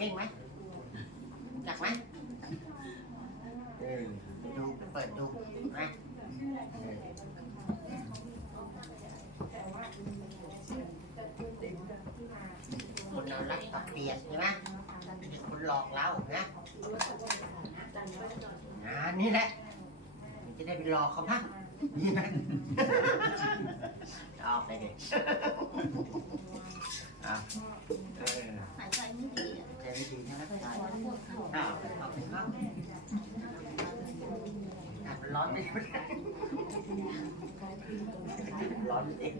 วิ่งไหมจักไหมเออดูเปิดดูนะคนเรารักกับเปียบใช่ไหมคนหลอกเรานะอ่านี่แหละ จะได้ไปหลอกเขาบ้างนี่ไหมชอบเลยอะเออ หายใจไม่ดีอะ ใจไม่ดีนะ เคยปวดปวดเข่า อ้าวเอาไปข้างอะมันร้อนไปหมด ร้อนเอง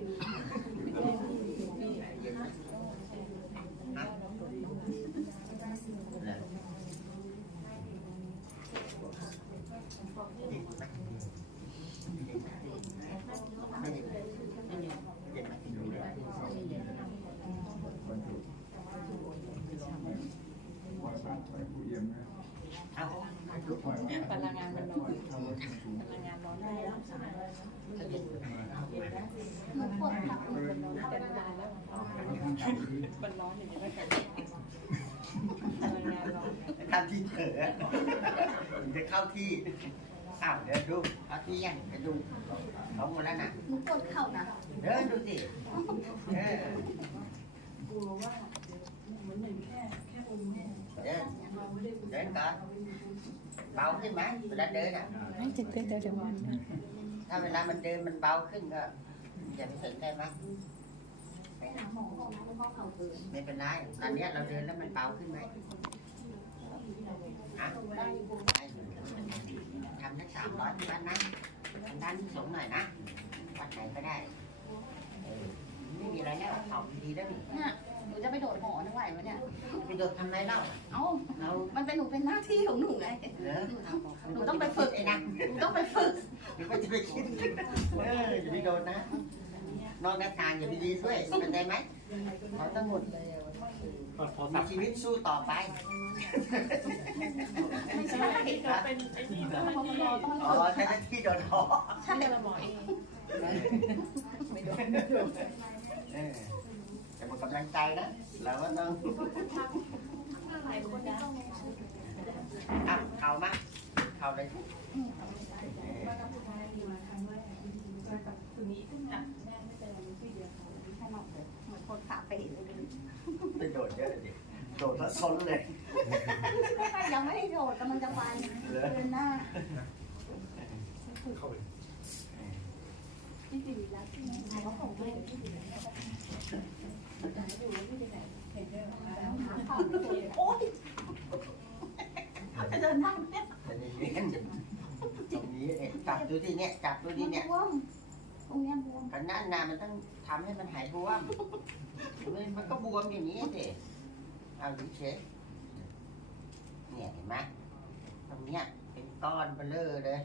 เอาเอก พลังงานมันน้อยพลังงานน้อยได้แล้วจะเย็นไหมหนูปวดเข่าเป็นนานแล้วมันร้อนอย่างนี้ไม่เป็นพลังงานร้อนทำที่เถอะถึงจะเข้าที่อ้าวเดี๋ยวดูเอาที่ยังจะดูเขาหมดแล้วนะหนูปวดเข่านะเดินดูสิเออกลัวว่าเหมือนหนึ่งแค่แค่องค์แม่เดินเราไม่ได้เดินก่อน เบาขึ้นไหมเวลาเดินอะ ไม่จะเต้นเดี๋ยวมันถ้าเวลามันเดินมันเบาขึ้นก็อย่าไปสนใจมั้ยไปหาหมอบอกนะว่าเข่าเกินไม่เป็นไรตอนเนี้ยเราเดินแล้วมันเบาขึ้นไหมอะทำทั้งสามร้อยที่วัดนะทางด้านที่สูงหน่อยนะวัดไหนก็ได้เออไม่มีอะไรแล้วเขาดีแล้วนี่ เนี่ยห นูจะไปโดดหอนึกไหวไหมเนี่ย ไปโดดทำไรเล่าเอ้า เรามันเป็นหนูเป็นหน้าที่ของหนูไง เหรอหนูต้องไปฝึกไอ้นะหนูต้องไปฝึกหรือว่าจะไปคิดเอออย่าไปโดนนะ นอกหน้าทางอย่าไปดีด้วยเข้าใจไหมเขาต้องหมดมีชีวิตสู้ต่อไป ไม่ใช่เป็นไอ้นี่ต้องมารอต้องอ๋อฝึกใช่ที่โดนหอใช่เลยละหมอยเออจะหมดกำ ลังใจนะเราก็ต้องอะเข่ามาเข่าเลยมากับชายมาครั้งแรกมากับคนนี้ขึ้นอะแม่ไม่เป็นไรที่เดียวใช่หรอกเหมือนคนขาเป๋เลยไปโดดเยอะดิโดดแล้วซนเลย ยังไม่ได้โดดกำลังจะไปเดินหน้าที่ดีแล้วที่ไหนเขาส่งให้ที่ดีแล้วหาข่าวไม่เจอโอ๊ยจะเดินได้ไหมเนี่ยแต่ในนี้ตรงนี้เอ๊ะจับดูที่เนี่ยจับดูที่เนี่ยบวมตรงเนี้ยบวมกันนั่นนามันต้องทำให้มันหายบวมมันมันก็บวมอย่างนี้สิเอาดูเช็คเนี่ยเห็นไหมตรงเนี้ยเป็นก้อนเบลอเลย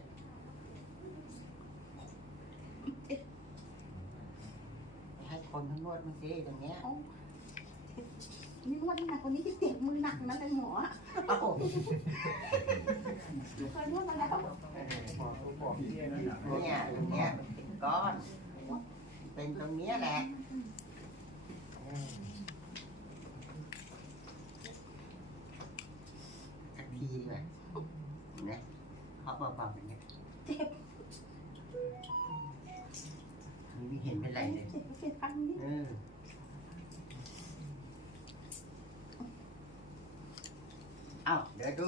ให้คนทั้งนวดมันสิตรงเนี้ยนี่นวดหนักกว่านี้ที่เจ็บมือหนักนะเป็นหมออะเอ้าเคยนวดมาแล้วเนี่ยตรงเนี้ยเป็นก้อน เป็นตรงเนี้ยแหละเออสักทีเลยเนี่ยเขาเบาๆอย่างเงี้ย เห็นเป็นไรเลยเจ็บเจ็บครั้งนี้เออเอาเดี๋ยวดู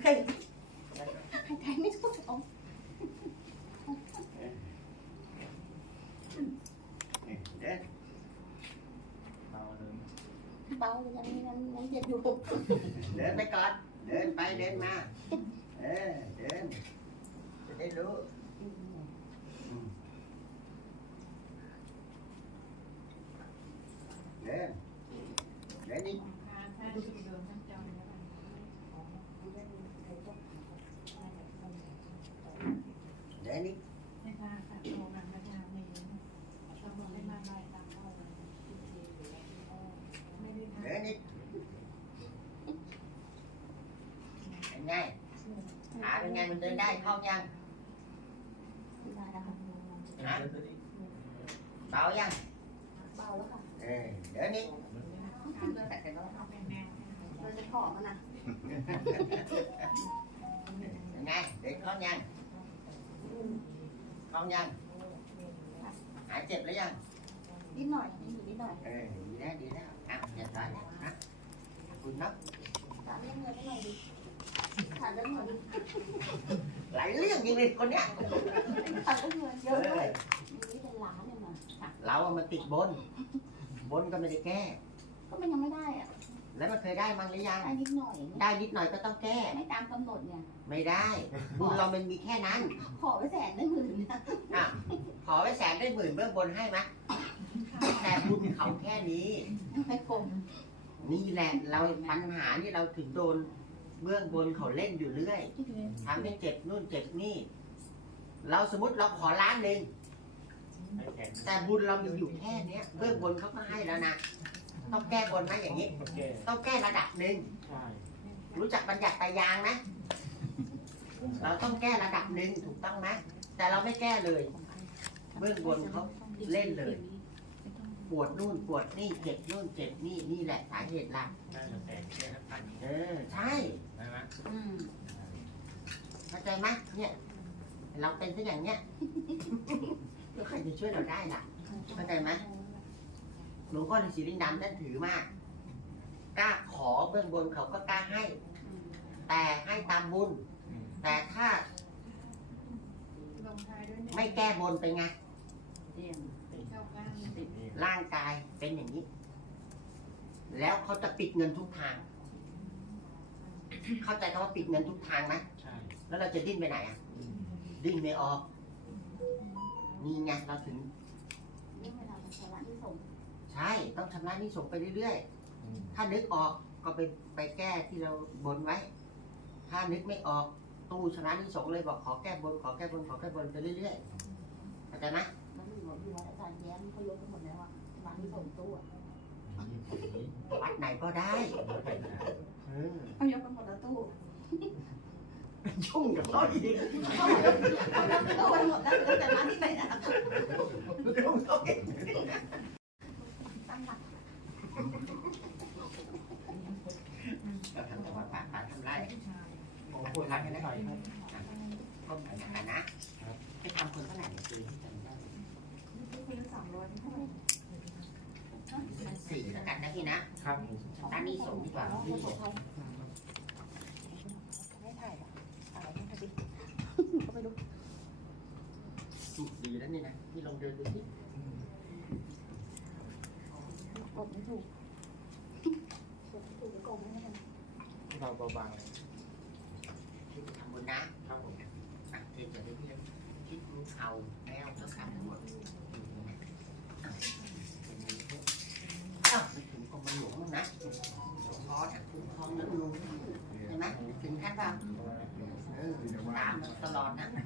เคยหายใจไม่ทั่วท้องนี่เดี๋ยวเบายังยังยังเจ็บอยู่เดินไปก่อน เดินไปเดินมา เออเดินจะได้รู้อืม เดินเดินนี่เดินนี่ไม่ทราบค่ะโรงงานพระ เจ้าไม่เราบอกให้มาได้ตามพ่อเลยไม่ได้เดินนี่เป็นไงขาเป็นไงมันเดินได้เข้ายังได้แล้วค่ะฮะเบายังเบาแล้วค่ะเออเดินนี่เเลือดแตกกันแล้วเอาแม่เราจะผอมแล้วนะยังไงเด็กคล่องยังคล่องยังหายเจ็บแล้วยังนิดหน่อยนิดนิดหน่อยเออดีแล้วดีแล้วอะอย่าถอยนะขอบคุณเนาะขาเรื่องเงินหน่อยดิขาเรื่องเงินหลายเรื่องจริงเลยคนเนี้ยขาเรื่องเงินเยอะเลยนี่เป็นล้านเลยนะเราอะมันติดบน บนก็ไม่ได้แก้ ก็มันยังไม่ได้อะแล้วมันเคยได้มั้งหรือยัง ได้นิดหน่อยได้นิดหน่อยก็ต้องแก้ ไม่ตามกำหนดเนี่ย ไม่ได้ บุญเรามันมีแค่นั้นขอไปแสนได้หมื่นนะอะขอไว้แสนได้หมื่นเบื้องบนให้ไหมแต่บุญเขาแค่นี้ให้กลมนี่แหละเราปัญหานี่เราถึงโดนเบื้องบนเขาเล่นอยู่เรื่อยทำให้เจ็บนู่นเจ็บนี่ เราสมมติเราขอล้านหนึ่ง แต่บุญเรามีอยู่แค่เนี้ยเบื้องบนเขาก็ให้แล้วนะ ต้องแก้บนนะอย่างนี้ โอเคต้องแก้ระดับหนึ่ง ใช่รู้จักบัญญัติตายางไหมเราต้องแก้ระดับหนึ่งถูกต้องไหมแต่เราไม่แก้เลย เบื้องบนเขาเล่นเลย ปวดนู่นปวดนี่เจ็บนู่นเจ็บนี่นี่แหละสาเหตุหลักได้จะแตกแค่พันเออใช่ ได้ไหมอืมเข้าใจไหมเนี่ย เราเป็นซะอย่างเนี้ย แล้วใครจะช่วยเราได้ล่ะเข้าใจไหมหลวงพ่อฤาษีลิงดำท่านถือมาก กล้าขอเบื้องบนเขาก็กล้าให้ แต่ให้ตามบุญ แต่ถ้าลงท้ายด้วยไม่แก้บนเป็นไงเยี่ยมเก้าเก้าร่างกายเป็นอย่างนี้ แล้วเขาจะปิดเงินทุกทาง เข้าใจคำว่าปิดเงินทุกทางไหมใช่ แล้วเราจะดิ้นไปไหนอะ ดิ้นไม่ออก นี่ไงเราถึงเรื่องเวลาเป็นสาระที่ส่งใช่ต้องชำระหนี้ส่งไปเรื่อยๆถ้านึกออกก็ไปไปแก้ที่เราบนไว้ ถ้านึกไม่ออกตู้ชำระหนี้ส่งเลยบอกขอแก้บนขอแก้บนขอแก้บนไปเรื่อยๆเข้าใจไหมแล้วอยู่กับพี่วัดอาจารย์แย้มเขายกไปหมดแล้วอะร้านที่ส่งตู้อะวัดไหนก็ได้เออเขายกไปหมดแล้วตู้ ยุ่งกับเขาอีกเขายกเขายกตู้ไปหมดแล้วเหลือแต่ร้านที่ไหนอะยุ่งเขาเองตั้งหลักเราทำจังหวะปากปากทำไรโอ้โหรักกันได้ไหมก้มหน่อยนะไปทำคนเท่าไหร่เนี่ยคือจำได้คือสามร้อยเท่าไหร่สี่แล้วกันนะพี่นะครับด้านนี้ส่งดีกว่านี่ส่ง ไม่ถ่ายหรอถ่ายไม่ถ่ายดิ เขาไปดูดีแล้วนี่นะพี่ลองเดินดูสิกดไม่ถูกกดไม่ถูกกดไม่ได้เราเบาคิดทำบุญนะครับผมอะเทจะได้พี่คิดรู้เขาแล้วแล้วทำทั้งหมด ตลอดนะ